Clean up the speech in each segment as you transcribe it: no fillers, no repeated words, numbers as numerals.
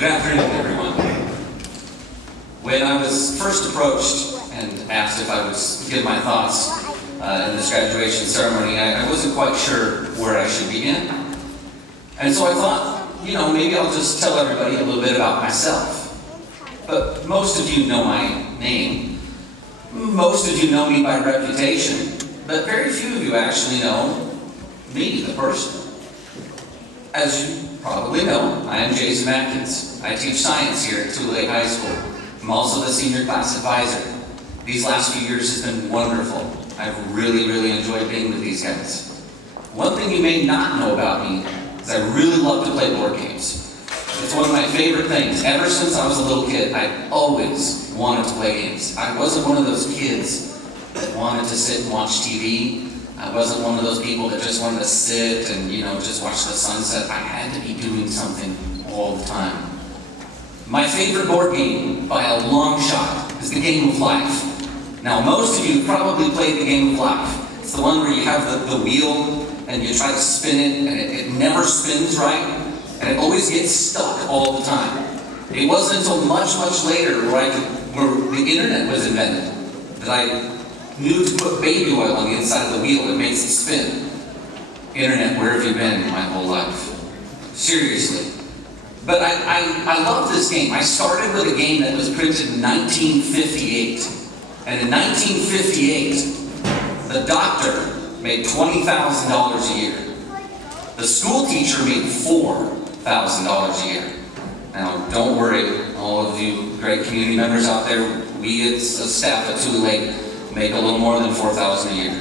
Good afternoon, everyone. When I was first approached and asked if I would give my thoughts in this graduation ceremony, I wasn't quite sure where I should begin. And so I thought, maybe I'll just tell everybody a little bit about myself. But most of you know my name. Most of you know me by reputation. But very few of you actually know me, the person. As you probably know, I am Jason Matkins. I teach science here at Tule High School. I'm also the senior class advisor. These last few years has been wonderful. I've really enjoyed being with these guys. One thing you may not know about me is I really love to play board games. It's one of my favorite things. Ever since I was a little kid, I always wanted to play games. I wasn't one of those kids that wanted to sit and watch TV. I wasn't one of those people that just wanted to sit and, just watch the sunset. I had to be doing something all the time. My favorite board game, by a long shot, is the Game of Life. Now, most of you probably played the Game of Life. It's the one where you have the wheel and you try to spin it and it never spins right, and it always gets stuck all the time. It wasn't until much later where the internet was invented that I knew to put baby oil on the inside of the wheel that makes it spin. Internet, where have you been my whole life? Seriously. But I love this game. I started with a game that was printed in 1958. And in 1958, the doctor made $20,000 a year. The school teacher made $4,000 a year. Now, don't worry, all of you great community members out there, we as a staff at Tule make a little more than $4,000 a year.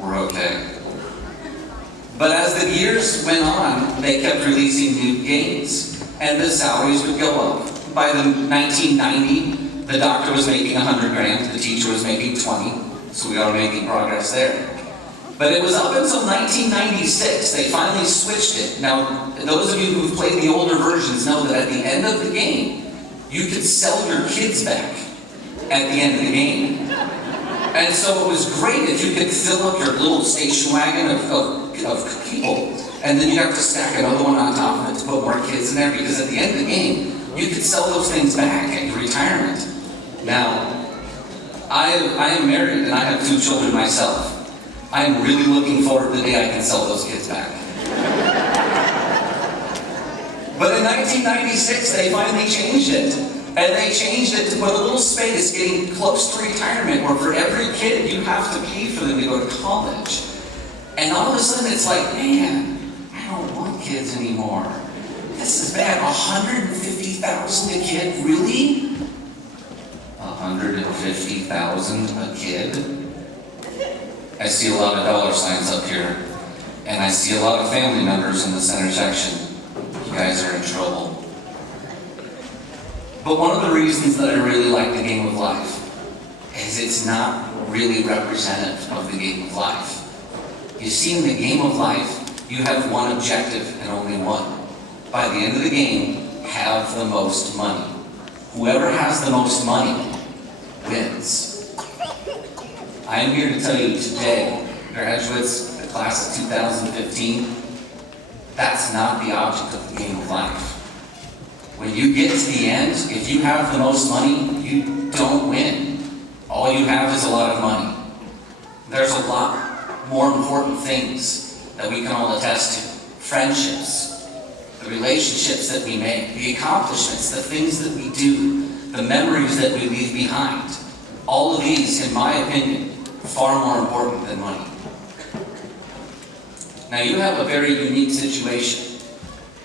We're okay. But as the years went on, they kept releasing new games, and the salaries would go up. By the 1990, the doctor was making $100,000, the teacher was making 20, so we are making progress there. But it was up until 1996 they finally switched it. Now, those of you who've played the older versions know that at the end of the game, you could sell your kids back at the end of the game. And so it was great if you could fill up your little station wagon of people, and then you'd have to stack another one on top of it to put more kids in there, because at the end of the game, you could sell those things back at your retirement. Now, I am married and I have 2 children myself. I'm really looking forward to the day I can sell those kids back. But in 1996, they finally changed it. And they changed it to put a little space getting close to retirement, where for every kid you have to pay for them to go to college. And all of a sudden it's like, man, I don't want kids anymore. This is bad. $150,000 a kid? Really? $150,000 a kid? I see a lot of dollar signs up here. And I see a lot of family members in the center section. You guys are in trouble. But one of the reasons that I really like the Game of Life is it's not really representative of the Game of Life. You see, in the Game of Life, you have one objective and only one. By the end of the game, have the most money. Whoever has the most money wins. I am here to tell you today, graduates, the class of 2015, that's not the object of the Game of Life. When you get to the end, if you have the most money, you don't win. All you have is a lot of money. There's a lot more important things that we can all attest to. Friendships, the relationships that we make, the accomplishments, the things that we do, the memories that we leave behind. All of these, in my opinion, are far more important than money. Now, you have a very unique situation.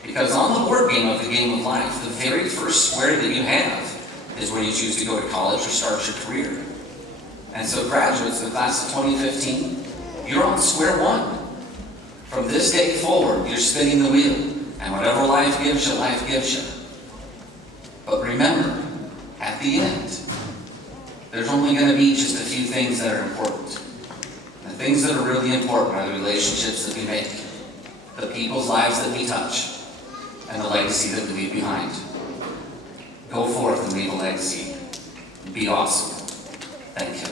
Because on the board game of the Game of Life, the very first square that you have is where you choose to go to college or start your career. And so graduates, the class of 2015, you're on square one. From this day forward, you're spinning the wheel. And whatever life gives you. But remember, at the end, there's only going to be just a few things that are important. The things that are really important are the relationships that we make, the people's lives that we touch, and the legacy that we leave behind. Go forth and leave a legacy. Be awesome. Thank you.